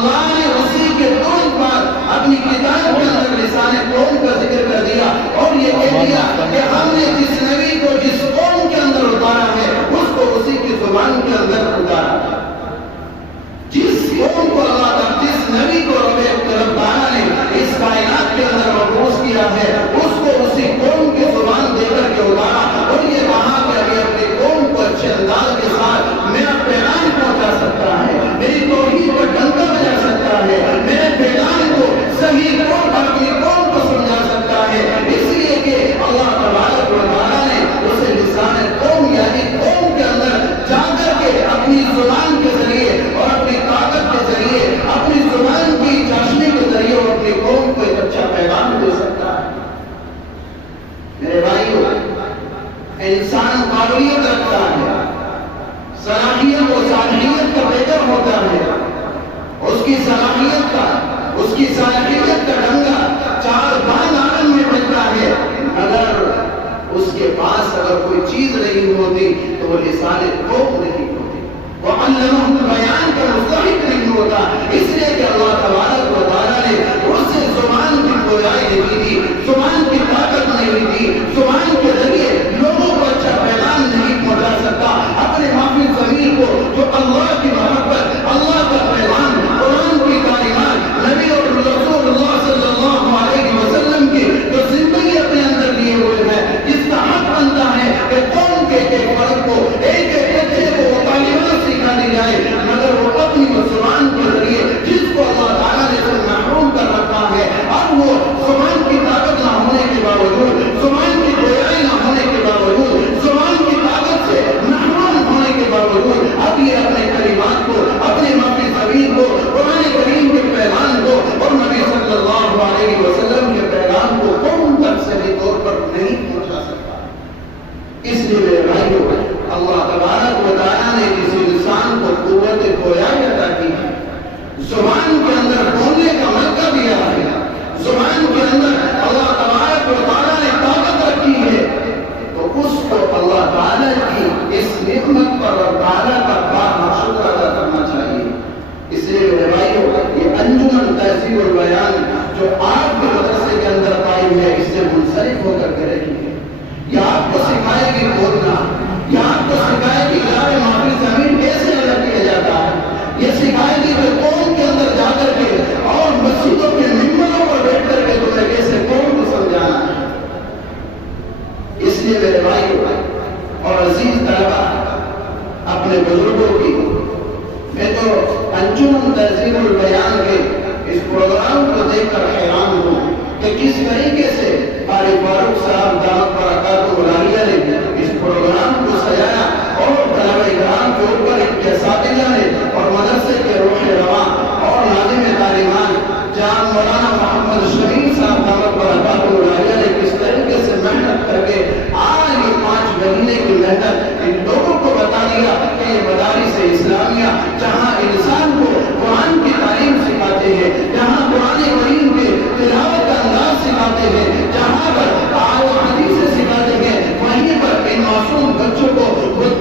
اللہ نے اسی کے ترنت بعد اپنی کتاب کے اندر لسان قوم کا ذکر کر دیا اور یہ کہہ دیا کہ ہم نے جس نبی کو جس قوم کے اندر اتارا ہے اس کو اسی کی زبان کے اندر اتارا. جس قوم کو اللہ تعالیٰ جس نبی کو رب تعالیٰ نے اس کائنات کے اندر مبعوث کیا ہے اس کو اسی قوم کی زبان دے کر کے اتارا اور یہ کہا کہ ابھی اپنی قوم کو اچھے انداز کے ساتھ میرا پیغام پہنچا سکتا ہے, میری توحید کا ڈنکا بجا سکتا ہے, میرے پیغام کو صحیح قوم اپنی قوم کو سمجھا سکتا ہے. اس لیے کہ اللہ تبارک و تعالیٰ نے اسے لسان قوم یعنی قوم کے اندر جا کر کے اپنی زبان کے ذریعے اور اپنی طاقت کے ذریعے اپنی زبان کی چاشنی کے ذریعے اور اپنی قوم کو ایک اچھا پیغام دے سکتا ہے. میرے بھائیو, انسان قابلیت رکھتا ہے, صلاحیت و صالحیت کا بہتر ہوتا ہے, اس کی صلاحیت کا اس کی صالحیت کا ڈنگا چار باغ عالم میں بجتا ہے, اگر اس کے پاس اگر کوئی چیز نہیں ہوتی تو وہ لسان قوم نہیں ہوتی, وہ علمہ البیان کا مستحق نہیں ہوتا. اس لیے کہ اللہ تبارک و تعالیٰ نے اسے زبان کی گویائی نہیں دی, زبان کی طاقت نہیں دی, زبان کے ذریعے لوگوں کو اچھا پیغام نہیں پہنچا سکتا. اپنے معافی ضمیر کو جو اللہ کی محبت, اللہ کا پیغام, قرآن کی تعلیمات, نبی اور رسول اللہ صلی اللہ علیہ وسلم کی جو زندگی اپنے اندر لیے ہوئے ہیں, جس کا حق بنتا ہے کہ قوم کے ایک فرد کو ایک بچے کو وہ تعلیمات سکھا دی جائے, مگر وہ اپنی زبان کے ذریعے جس کو اللہ تعالیٰ نے اسے محروم کر رکھا ہے, اب وہ زبان کی طاقت نہ ہونے کے باوجود, زبان کی گویائی نہ ہونے کے باوجود, زبان کی طاقت سے محروم ہونے کے باوجود اب یہ اپنے کلمات کو, اپنے معافی ضمیر کو, قرآن کریم کے پیغام کو اور نبی صلی اللہ علیہ وسلم کے پیغام کو قوم تک صحیح طور پر نہیں پہنچا سکتا. اس لیے میرے بھائیو, اللہ تبارک و تعالیٰ نے کسی انسان کو قوت گویائی عطا کی ہے, زبان کے اندر بولنے کا موقع دیا ہے, زبان کے اندر اللہ تبارک و تعالیٰ نے طاقت رکھی ہے, تو اس کو اللہ تعالیٰ کی اس نعمت پر اور تعالیٰ کا بار شکر ادا کرنا چاہیے. اس لیے میرے بھائیو, یہ انجمن تہذیب البیان جو آپ کے مدرسے کے اندر قائم ہے, اس سے منصرف ہو کر کے رہی ہے. یہ آپ کو سکھائے گی بولنا, یہ آپ کو سکھائے گی ادارے معافی ضمیر کیسے ادا کیا جاتا ہے, یہ سکھائے گی کہ قوم کے اندر جا کر کے اور مسجدوں کے ممبروں پر بیٹھ کر کے تمہیں کیسے قوم کو سمجھانا ہے. اس لیے میرے بھائیو اور عزیز طلبہ, اپنے بزرگوں کی, میں تو انجمن تہذیب البیان کے اس پروگرام کو دیکھ کر حیران ہوں کہ کس طریقے سے قاری فاروق صاحب دامت برکاتہ العالیہ نے اس پروگرام کو سجایا اور طلبہ اکرام کے اوپر ان کے اساتذہ نے اور مدرسے کے روح رواں اور ناظم تعلیمات جناب مولانا محمد شمیم صاحب دامت برکاتہ العالیہ نے کس طریقے سے محنت کر کے آج یہ 5 مہینے کی محنت ان لوگوں کو بتا دیا کہ یہ مدارس اسلامیہ جہاں انسان کو قرآن کی تعلیم سکھاتے ہیں, جہاں قرآن کریم کے تلاوت کا انداز سکھاتے ہیں, جہاں پر آیات و حدیث سکھاتے ہیں, وہیں پر ان معصوم بچوں کو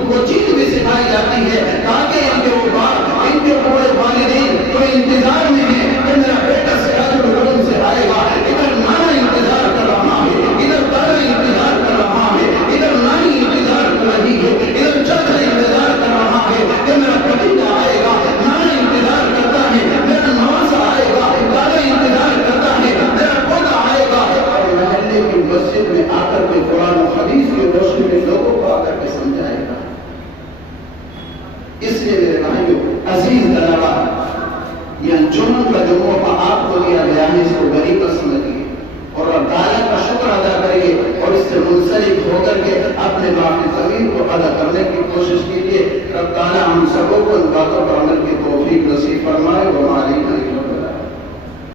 وہ چیز بھی سکھائی جاتی ہے تاکہ ان کے اوپر ان کے پورے والدین تو انتظار میں ہیں کہ میرا بیٹا سیاست العلوم سے آئے گا, ادھر نانا انتظار کر رہا ہے, ادھر دادا انتظار کر رہا ہے, ادھر نانی انتظار کر رہی ہے, ادھر چاچا انتظار کر رہا ہے کہ میرا بھتیجا آئے گا, نانا انتظار کرتا ہے, میرا نواسا آئے گا, دادا انتظار کرتا ہے, میرا پوتا آئے گا. اور محلے کی مسجد میں آ کر کے قرآن و حدیث کی روشنی میں لوگوں کو آ کر کے سمجھائے گا. اس لیے میرے بھائیو عزیز طلبہ, یہ انجمن کا جو موقع آپ کو دیا گیا ہے اس کو غنیمت سمجھیے اور اب تعالیٰ کا شکر ادا کریے اور اس سے منسلک ہو کر کے اپنے باقی زمین کو ادا کرنے کی کوشش کیجیے. اب تعالیٰ ہم سبوں کو ان باتوں پر عمل کی توفیق نصیب فرمائے.